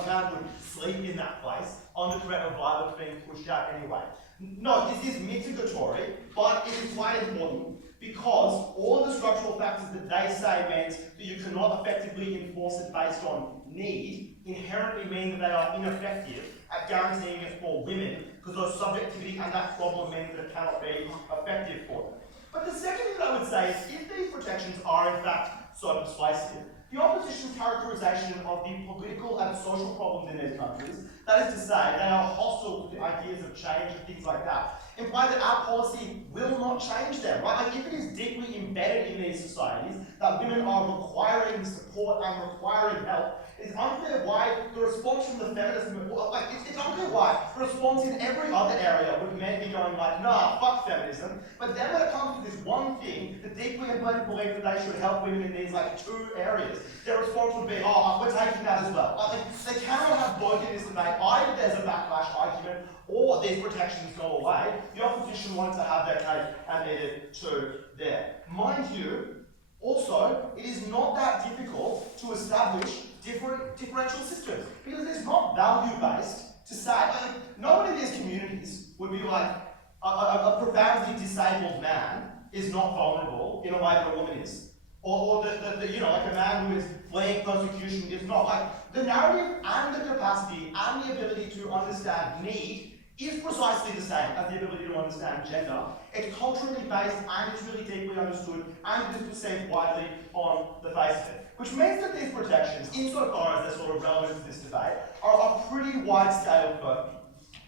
man would sleep in that place under threat of violence being pushed out anyway. No, this is mitigatory, but it is quite important because all of the structural factors that they say means that you cannot effectively enforce it based on need inherently mean that they are ineffective at guaranteeing it for women because those subjectivity and that problem means that it cannot be effective for them. But the second thing that I would say is if these protections are in fact so persuasive, the opposition's characterisation of the political and social problems in these countries, that is to say, they are hostile to the ideas of change and things like that, imply that our policy will not change them, right? If it is deeply embedded in these societies that women are requiring support and requiring help, it's unclear why the response from the feminist movement, it's unclear why the response in every other area would maybe be going nah, fuck feminism, but then when it comes to this one thing, the deeply embedded belief that they should help women in these two areas, their response would be, we're taking that as well. They cannot have both in this debate. Either there's a backlash argument, or these protections go away. The opposition wanted to have their cake and eat it too there. Mind you, also, it is not that difficult to establish differential systems because it's not value-based to say, no one in these communities would be a profoundly disabled man is not vulnerable in a way that a woman is. Or a man who is fleeing persecution is not. The narrative and the capacity and the ability to understand need is precisely the same as the ability to understand gender. It's culturally based and it's really deeply understood and it is perceived widely on the face of it. Which means that these protections, insofar as they're sort of relevant to this debate, are a pretty wide-scale burden.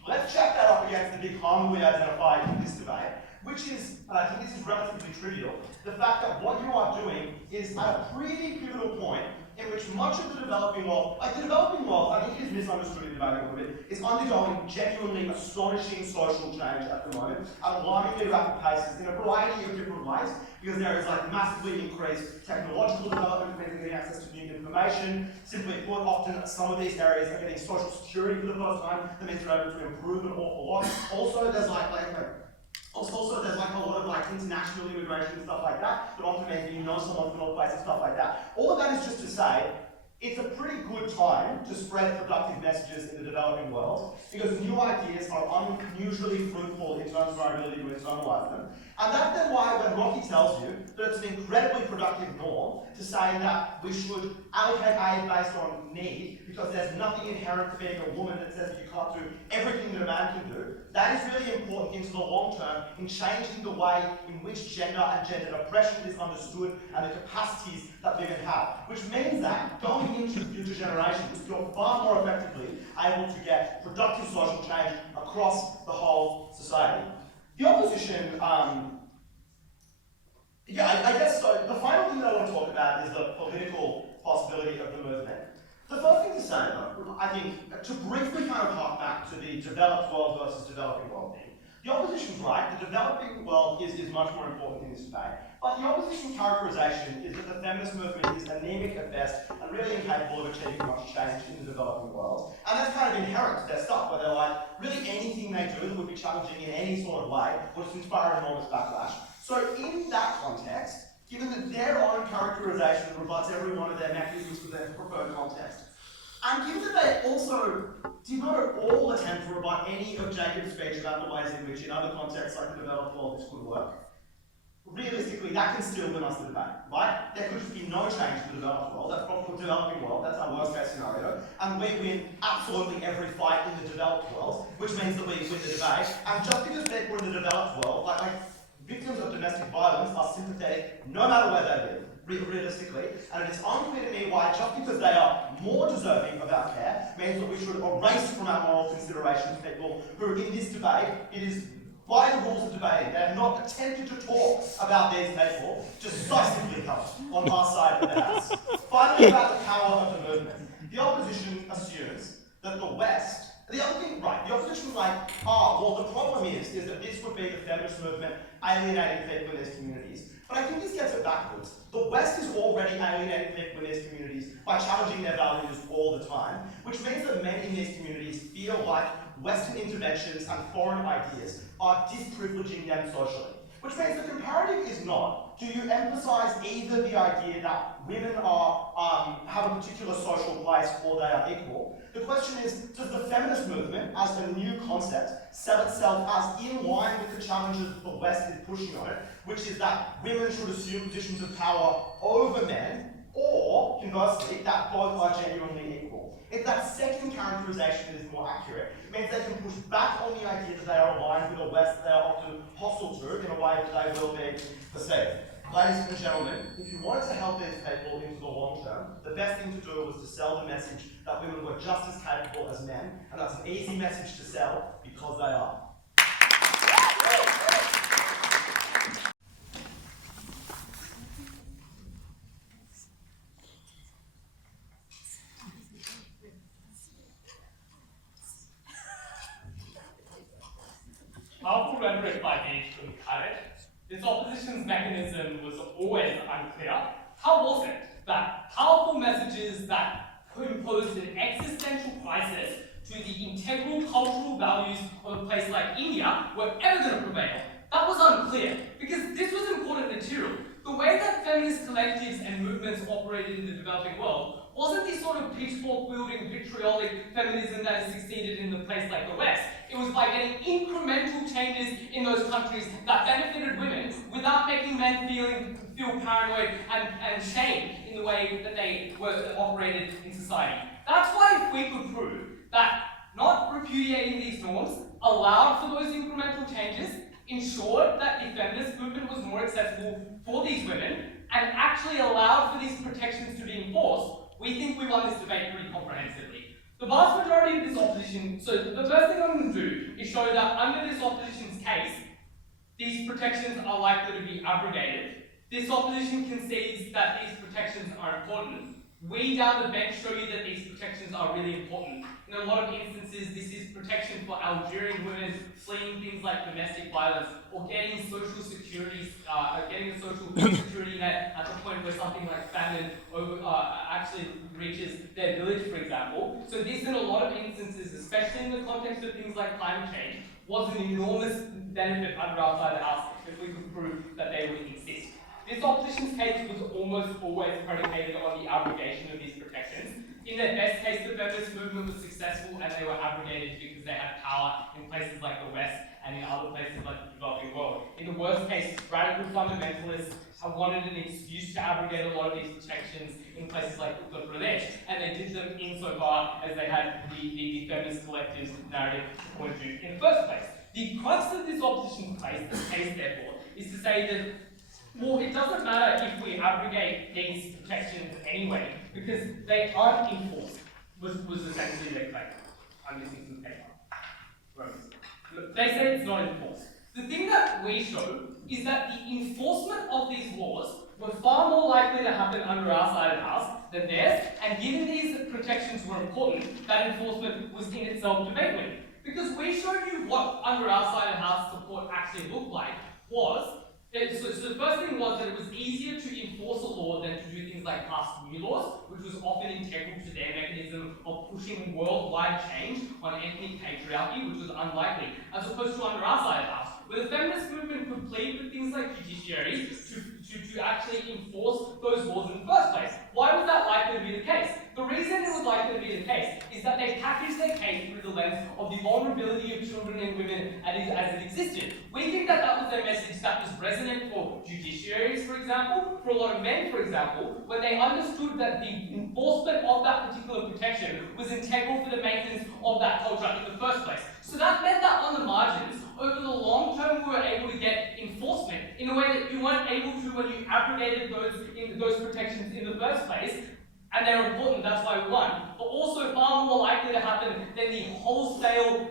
Let's check that up against the big harm we identified in this debate, which is, and I think this is relatively trivial, the fact that what you are doing is at a pretty pivotal point in which much of the developing world, I think is misunderstood in debating a little bit, is undergoing genuinely astonishing social change at the moment at alarmingly rapid paces in a variety of different ways, because there is massively increased technological development, meaning getting access to new information. Simply put, often some of these areas are getting social security for the first time, that means they're able to improve an awful lot. Also, there's there's a lot of international immigration and stuff like that, but often means you know someone from all places, stuff like that. All of that is just to say, it's a pretty good time to spread productive messages in the developing world because new ideas are unusually fruitful in terms of our ability to internalize them. And that's then why when Rocky tells you that it's an incredibly productive norm to say that we should allocate aid based on need because there's nothing inherent to being a woman that says that you can't do everything that a man can do, that is really important into the long term in changing the way in which gender and gendered oppression is understood and the capacities that women have. Which means that, going looking into future generations, you're far more effectively able to get productive social change across the whole society. The opposition, I guess so. The final thing that I want to talk about is the political possibility of the movement. The first thing to say, though, I think, to briefly kind of hark back to the developed world versus developing world thing, the opposition's right, the developing world is much more important in this debate, but the opposition characterisation is that the feminist movement is anemic at best and really incapable of achieving much change in the developing world. And that's kind of inherent to their stuff, where they're like, really anything they do that would be challenging in any sort of way would just inspire enormous backlash. So in that context, given that their own characterisation rebuts every one of their mechanisms for their preferred context, and given that they also did not at all attempt to rebut any of Jacob's speech about the ways in which in other contexts like the developed world this could work, realistically that can still win us the debate, right? There could just be no change to the developed world, that's probably the developing world, that's our worst case scenario, and we win absolutely every fight in the developed world, which means that we win the debate, and just because people in the developed world, like victims of domestic violence are sympathetic no matter where they live, realistically, and it is unclear to me why just because they are more deserving of our care means that we should erase from our moral considerations people who in this debate, it is by the rules of debating, they have not attempted to talk about these people, decisively helped on our side of the house. Finally, about the power of the movement. The opposition assumes that the West, the other thing, right, the opposition is like, well the problem is that this would be the feminist movement alienating people in these communities. But I think this gets it backwards. The West is already alienating people in these communities by challenging their values all the time, which means that men in these communities feel like Western interventions and foreign ideas are disprivileging them socially. Which means the comparative is not, do you emphasise either the idea that women are have a particular social place or they are equal? The question is, does the feminist movement, as a new concept, sell itself as in line with the challenges that the West is pushing on it, which is that women should assume positions of power over men, or, conversely, that both are genuinely equal? If that second characterisation is more accurate, it means they can push back on the idea that they are aligned with a West that they are often hostile to in a way that they will be perceived. Ladies and gentlemen, if you wanted to help these people into the long term, the best thing to do was to sell the message that women were just as capable as men, and that's an easy message to sell because they are. Powerful rhetoric by these couldn't cut it. This opposition's mechanism was always unclear. How was it that powerful messages that imposed an existential crisis to the integral cultural values of a place like India were ever going to prevail? That was unclear, because this was important material. The way that feminist collectives and movements operated in the developing world wasn't this sort of pitchfork-wielding, vitriolic feminism that has succeeded in a place like the West. It was by getting incremental changes in those countries that benefited women without making men feel paranoid and shame in the way that they were operated in society. That's why if we could prove that not repudiating these norms allowed for those incremental changes, ensured that the feminist movement was more accessible for these women, and actually allowed for these protections to be enforced, we think we won this debate pretty comprehensively. The vast majority of this opposition, so the first thing I'm going to do is show that under this opposition's case, these protections are likely to be abrogated. This opposition concedes that these protections are important. We down the bench show you that these protections are really important. In a lot of instances, this is protection for Algerian women fleeing things like domestic violence, or getting social security, getting a social security net at the point where something like famine actually reaches their village, for example. So this, in a lot of instances, especially in the context of things like climate change, was an enormous benefit under our side of the house if we could prove that they would exist. This opposition's case was almost always predicated on the abrogation of these protections. In their best case, the feminist movement was successful and they were abrogated because they had power in places like the West and in other places like the developing world. In the worst case, radical fundamentalists have wanted an excuse to abrogate a lot of these protections in places like Uttar Pradesh, and they did them insofar as they had the feminist collective's narrative to point to in the first place. The crux of this opposition's case, therefore, is to say that Well, it doesn't matter if we abrogate these protections anyway, because they aren't enforced, was essentially their claim. I'm missing some paper. They say it's not enforced. The thing that we show is that the enforcement of these laws were far more likely to happen under our side of the house than theirs, and given these protections were important, that enforcement was in itself debate-winning. Because we showed you what under our side of the house support actually looked like so the first thing was that it was easier to enforce a law than to do things like pass new laws, which was often integral to their mechanism of pushing worldwide change on ethnic patriarchy, which was unlikely, as opposed to under our side of the house, where the feminist movement could plead with things like judiciaries to actually enforce those laws in the first place. Why was that likely to be the case? The reason it was likely to be the case is that they packaged their case through the lens of the vulnerability of children and women as it existed. We think that that was a message that was resonant for judiciaries, for example, for a lot of men, for example, when they understood that the enforcement of that particular protection was integral for the maintenance of that culture in the first place. So that meant that on the margins, over the long term, we were able to get enforcement in a way that you weren't able to when you abrogated those protections in the first place. And they're important, that's why we won. But also far more likely to happen than the wholesale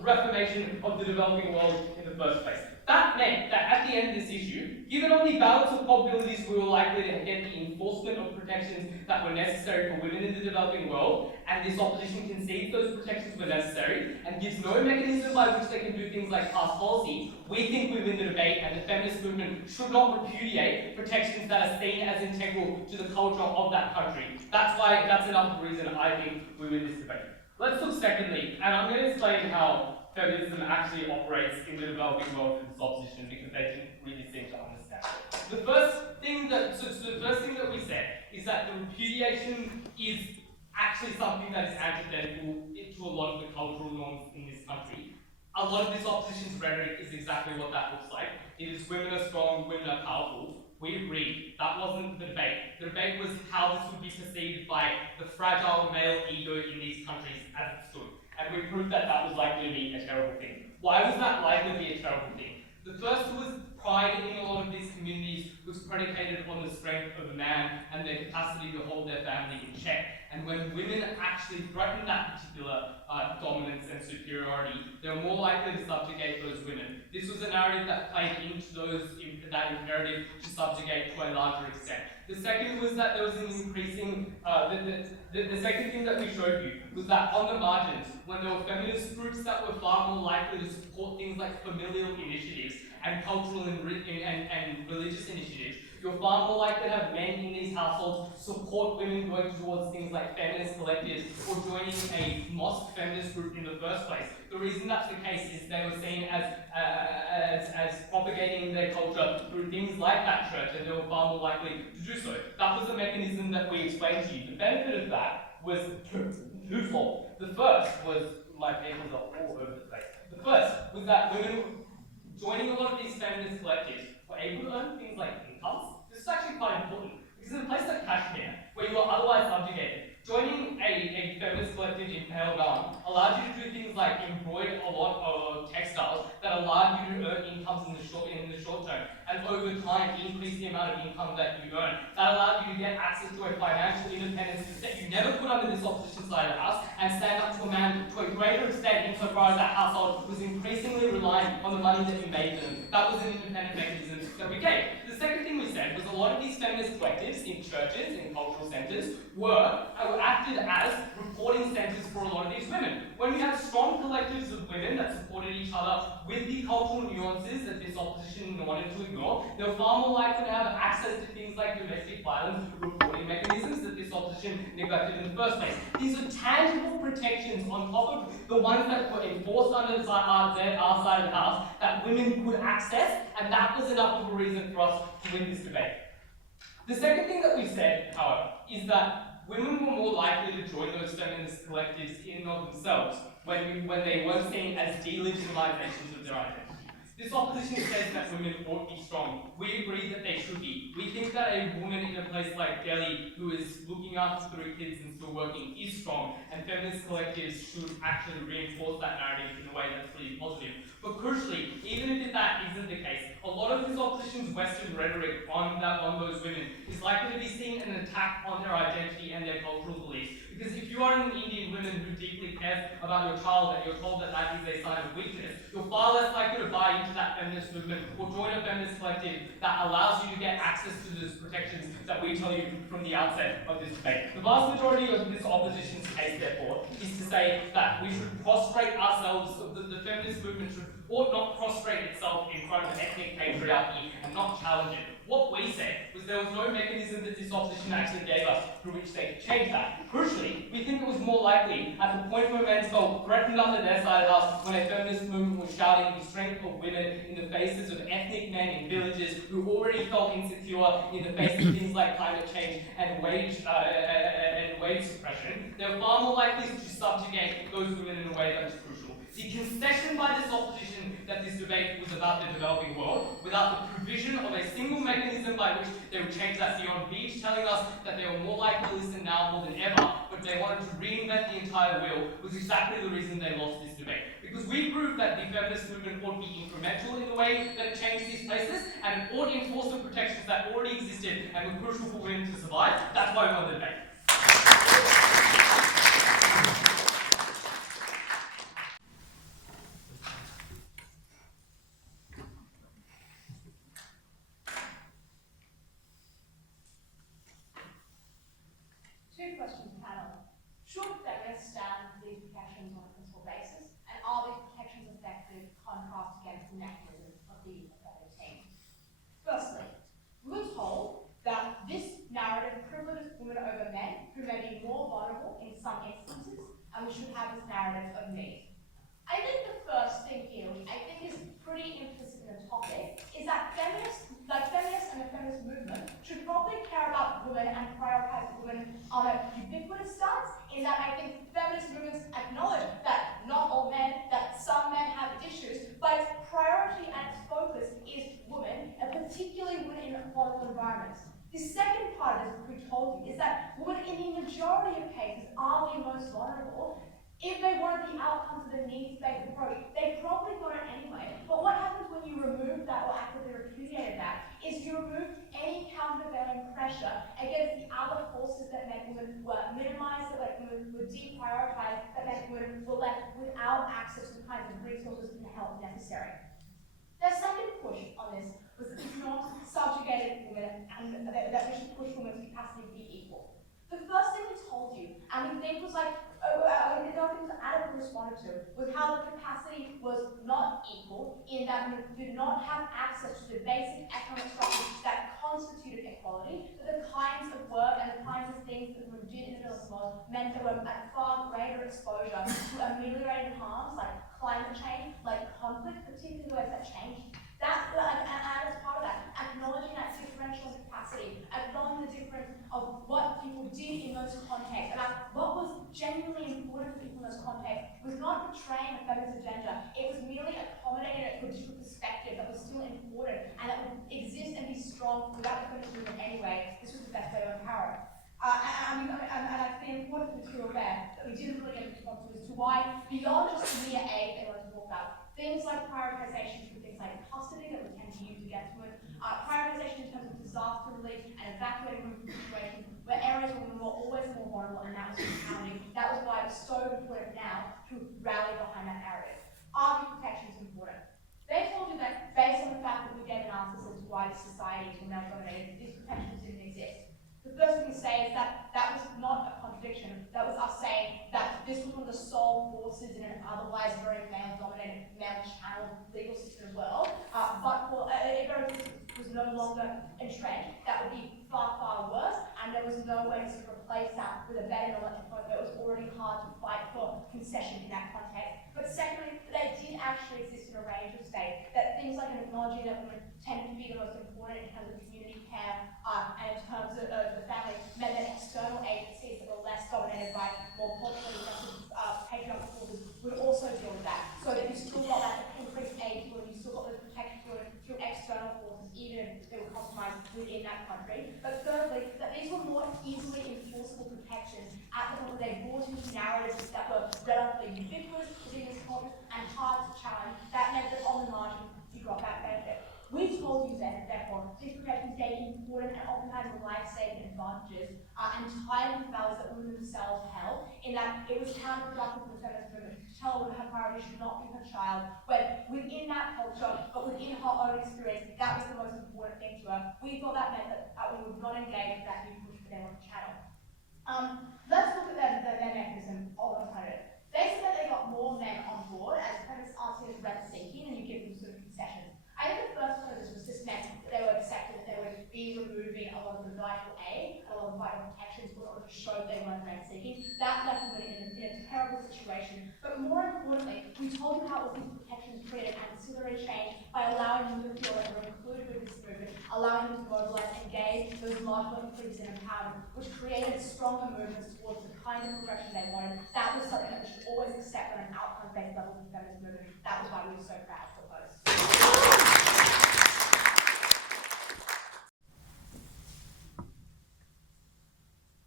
reformation of the developing world in the first place. That meant that at the end of this issue, given on the balance of probabilities we were likely to get the enforcement of protections that were necessary for women in the developing world, and this opposition concedes those protections were necessary, and gives no mechanism by which they can do things like pass policy, we think we win the debate, and the feminist movement should not repudiate protections that are seen as integral to the culture of that country. That's enough reason I think we win this debate. Let's look secondly, and I'm going to explain how feminism actually operates in the developing world for this opposition, because they didn't really seem to understand it. The first thing that we said is that the repudiation is actually something that is antithetical to a lot of the cultural norms in this country. A lot of this opposition's rhetoric is exactly what that looks like. It is women are strong, women are powerful. We agreed. That wasn't the debate. The debate was how this would be perceived by the fragile male ego in these countries as it stood. And we proved that that was likely to be a terrible thing. Why was that likely to be a terrible thing? The first was pride in a lot of these communities was predicated on the strength of a man and their capacity to hold their family in check. And when women actually threatened that particular dominance and superiority, they were more likely to subjugate those women. This was a narrative that played into that imperative to subjugate to a larger extent. The second was that there was an increasing, the second thing that we showed you was that on the margins, when there were feminist groups that were far more likely to support things like familial initiatives and cultural and religious initiatives, you're far more likely to have men in these households support women going towards things like feminist collectives or joining a mosque feminist group in the first place. The reason that's the case is they were seen as propagating their culture through things like that church, and they were far more likely to do so. That was the mechanism that we explained to you. The benefit of that was twofold. The first was, my papers are all over the place. The first was that women joining a lot of these feminist collectives were able to earn things like incomes. This is actually quite important, because in a place like Kashmir, where you are otherwise subjugated, joining a feminist collective in Melbourne allowed you to do things like embroider a lot of textiles that allowed you to earn incomes in the short term, and over time increase the amount of income that you earn. That allowed you to get access to a financial independence that you never put under this opposition side of the house, and stand up to a man to a greater extent insofar as that household was increasingly reliant on the money that you made them. That was an independent mechanism that we gave. The second thing we said was a lot of these feminist collectives in churches, in cultural centres, were acted as reporting centres for a lot of these women. When we have strong collectives of women that supported each other with the cultural nuances that this opposition wanted to ignore, they were far more likely to have access to things like domestic violence reporting mechanisms that this opposition neglected in the first place. These are tangible protections on top of the ones that were enforced under our side of the house that women could access, and that was enough of a reason for us to win this debate. The second thing that we said, however, is that women were more likely to join those feminist collectives in and of themselves when they weren't seen as delegitimizations of their identity. This opposition says that women ought to be strong. We agree that they should be. We think that a woman in a place like Delhi who is looking after 3 kids and still working is strong, and feminist collectives should actually reinforce that narrative in a way that's really positive. But crucially, even if that isn't the case, a lot of this opposition opposition's Western rhetoric on those women is likely to be seen an attack on their identity and their cultural beliefs. Because if you are an Indian woman who deeply cares about your child and you're told that that is a sign of weakness, you're far less likely to buy into that feminist movement or join a feminist collective that allows you to get access to those protections that we tell you from the outset of this debate. The vast majority of this opposition's case, therefore, is to say that we should prostrate ourselves, the feminist movement ought not prostrate itself in front of ethnic patriarchy and not challenge it. What we said was there was no mechanism that this opposition actually gave us through which they could change that. Crucially, we think it was more likely at the point where men felt threatened under their side of the house when a feminist movement was shouting the strength of women in the faces of ethnic men in villages who already felt insecure in the face of things like climate change and wage suppression. They're far more likely to subjugate those women in a way that is crucial. The concession by this opposition that this debate was about the developing world, without the provision of a single mechanism by which they would change that beyond beach, telling us that they were more likely to listen now more than ever, but they wanted to reinvent the entire wheel, was exactly the reason they lost this debate. Because we proved that the feminist movement ought to be incremental in the way that it changed these places, and it ought to enforce the protections that already existed and were crucial for women to survive. That's why we won the debate. Two questions, panel. Should feminists stand for these protections on a principal basis? And are these protections effective contrast against the mechanism of the affirmative team? Firstly, we were told that this narrative privileges women over men who may be more vulnerable in some instances, and we should have this narrative of need. I think the first thing here, which I think is pretty implicit in the topic, is that feminists and the feminist movement should probably care about women and prioritize women on a ubiquitous stance, in that I think feminist movements acknowledge that not all men, that some men have issues, but its priority and its focus is women, and particularly women in vulnerable environments. The second part of this, which we told you, is that women in the majority of cases are the most vulnerable. If they wanted the outcomes of the needs-based approach, they probably got it anyway. But what happens when you remove that or actively repudiated that is you remove any countervailing pressure against the other forces that meant women were minimized, that meant women were deprioritized, that meant women were left without access to the kinds of resources and help necessary. The second push on this was that we should not subjugate women and that we should push women's capacity to be equal. The first thing we told you, and we think was like, I don't think was adequately responded to, was how the capacity was not equal in that we did not have access to the basic economic structures that constituted equality, that the kinds of work and the kinds of things that we did in the developing world meant there were at far greater exposure to ameliorating harms like climate change, like conflict, particularly the ways that changed. And as part of that, acknowledging that differential capacity, acknowledging the difference of what people did in those contexts, and what was genuinely important for people in those contexts was not portraying a feminist agenda. It was merely accommodating it to a different perspective that was still important and that would exist and be strong without the feminist movement anyway. This was the best way to empower it. And I think important material there that we didn't really get a response to as to why, beyond just mere aid they wanted to talk about, things like prioritization for things like custody that we tend to use against women, prioritization in terms of disaster relief and evacuating women from situations where areas where women were always more vulnerable, and that was compounding. That was why it's so important now to rally behind that area. Are these protections important? They told you that based on the fact that we gave analysis as to why this society is male dominated, these protections didn't exist. The first thing to say is that that was not a contradiction. That was us saying that this was one of the sole forces in an otherwise very male-dominated, male-channeled legal system as well. But for if it was no longer entrenched, that would be far, far worse, and there was no way to sort of replace that with a better knowledge point. It was already hard to fight for concession in that context. But secondly, they did actually exist in a range of states. That things like acknowledging that women tended to be the most important in terms of community care and in terms of the family meant that external agencies that were less dominated by more culturally sensitive patriarchal forces would also deal with that. So that you still got that increased aid to it, you still got those protection through external forces, even if they were compromised within that country. But thirdly, that these were more easily enforceable protections at the point where they brought into narratives that were relatively ubiquitous within this culture and hard to challenge. That meant that on the margin, you got that benefit. We told you that, therefore, these protections gain important and oftentimes life-saving advantages entirely with values that women themselves held, in that it was counterproductive for the feminist movement to tell a woman her priority should not be her child, when within that culture, but within her own experience, that was the most important thing to her. We thought that meant that we would not engage with that new push for them on the channel. Let's look at their mechanism of alternative. They said that they got more men on board as feminists asked them to rent-seeking, and you give them sort of concessions. I think the first one of this was just meant that they were accepting that they would be removing a lot of the vital aid, a lot of vital protections in order to show they weren't rent-seeking. That left them in a terrible situation. But more importantly, we told them how all these protections created ancillary change by allowing them to feel that they were included with this movement, allowing them to mobilize and engage those marginal increases in empowerment, which created stronger movements towards the kind of progression they wanted. That was something that we should always accept on an outcome-based level of the feminist movement. That was why we were so proud to oppose.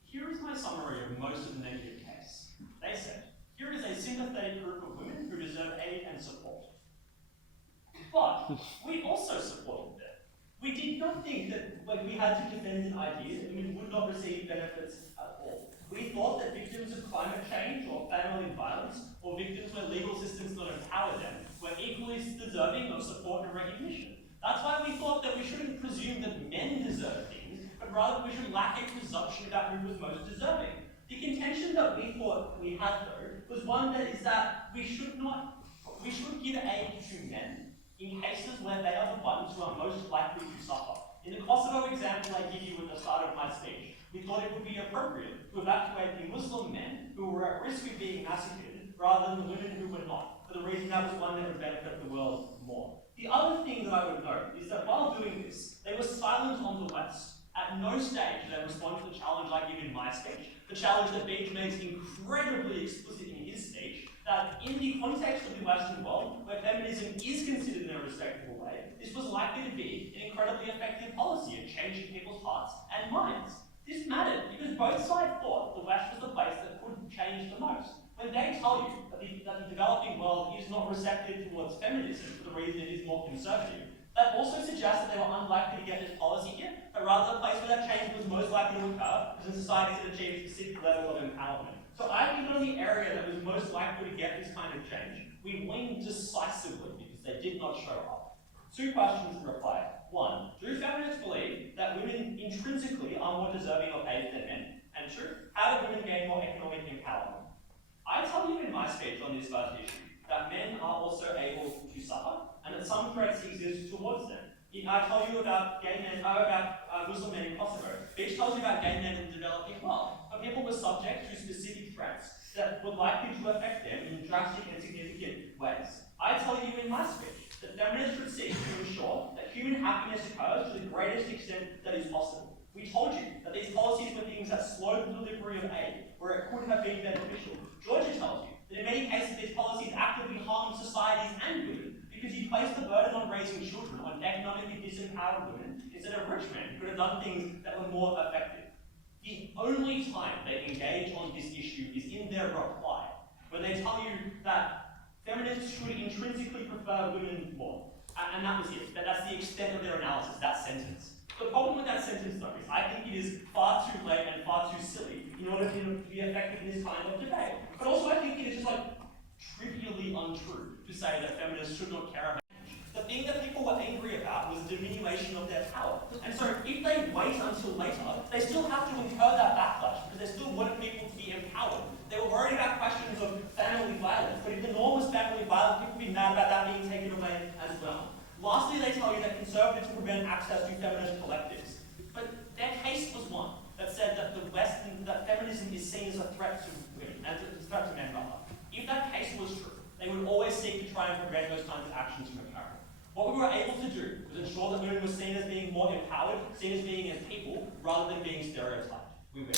Here is my summary of most of the negative case. They said, here is a sympathetic group of women who deserve aid and support. But we also supported them. We did not think that when we had to defend an idea that women would not receive benefits at all. We thought that victims of climate change or family violence, or victims where legal systems don't empower them, were equally deserving of support and recognition. That's why we thought that we shouldn't presume that men deserve things, but rather we should lack a presumption about who was most deserving. The contention that we thought we had, though, was one that is that we should give aid to men in cases where they are the ones who are most likely to suffer. In the Kosovo example I give you at the start of my speech, we thought it would be appropriate to evacuate the Muslim men who were at risk of being massacred rather than the women who were not, for the reason that was one that would benefit the world more. The other thing that I would note is that while doing this, they were silent on the West. At no stage did they respond to the challenge I give in my speech, the challenge that Beach makes incredibly explicit in his speech, that in the context of the Western world, where feminism is considered in a respectable way, this was likely to be an incredibly effective policy at changing people's hearts and minds. This mattered because both sides thought the West was the place that could change the most. When they tell you that the developing world is not receptive towards feminism for the reason it is more conservative, that also suggests that they were unlikely to get this policy here, but rather the place where that change was most likely to occur was in societies that achieved a specific level of empowerment. So I think on the area that was most likely to get this kind of change, we win decisively because they did not show up. Two questions in reply. One, do feminists believe that women intrinsically are more deserving of aid than men? And two, how do women gain more economic empowerment? I tell you in my speech on this first issue that men are also able to suffer and that some threats exist towards them. I tell you about gay men, about Muslim men in Kosovo. Beach tells you about gay men in the developing world. But people were subject to specific threats that were likely to affect them in drastic and significant ways. I tell you in my speech that feminists should seek to ensure that human happiness occurs to the greatest extent that is possible. We told you that these policies were things that slowed the delivery of aid, where it could have been beneficial. Georgia tells you that in many cases these policies actively harm societies and women, because you place the burden on raising children on economically disempowered women instead of rich men who could have done things that were more effective. The only time they engage on this issue is in their reply, when they tell you that feminists should intrinsically prefer women more. And that was it. That's the extent of their analysis, that sentence. The problem with that sentence, though, is I think it is far too late and far too silly in order to be effective in this kind of debate. But also I think it is just trivially untrue to say that feminists should not care about change. The thing that people were angry about was the diminution of their power. And so if they wait until later, they still have to incur that backlash because they still wanted people to be empowered. They were worried about questions of family violence, but if the norm was family violence, people would be mad about that being taken away as well. Lastly, they tell you that conservatives will prevent access to feminist collectives. But their case was one that said that that feminism is seen as a threat to women, as a threat to men rather. If that case was true, they would always seek to try and prevent those kinds of actions from occurring. What we were able to do was ensure that women were seen as being more empowered, seen as being as people, rather than being stereotyped. We win.